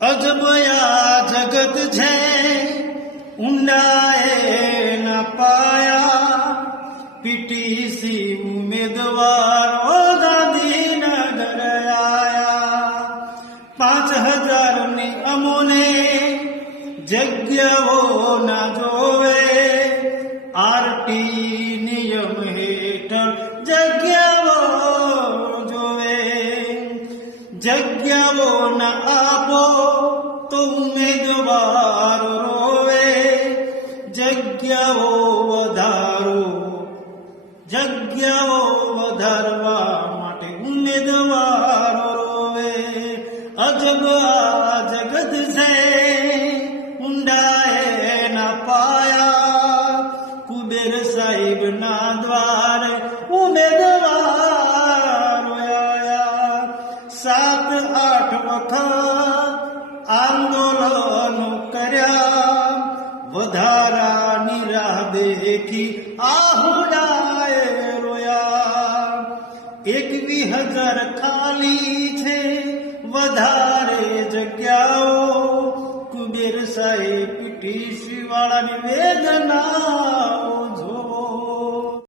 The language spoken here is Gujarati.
અજબયા જગત છે, ઊંડાએ ન પાયા. પીટીસી ઉમેદવારો ગાંધીનગર આયા. પાંચ હજારની અમોને જગ્યાઓ ના જોવે. આરટી નિયમ હેઠળ જગ્યાઓ જગ્યાઓ ના આપો, તો ઉમેદવાર રોવે. જગ્યાઓ વધારો, જગ્યાઓ વધારવા માટે ઉમેદવારો રોવે. અજબ જગત છે, ઊંડાએ પાયા. કુબેર સાહેબ ના દ્વારે ઉમેદવારો સાત આઠ વખત આંદોલન કર્યા. વધારાની રાહ દેખી આહુડાએ રોયા. એકવી હજાર ખાલી છે, વધારે જગ્યાઓ. કુબેર સાહેબ પીટીસી વાળાની વેદનાઓ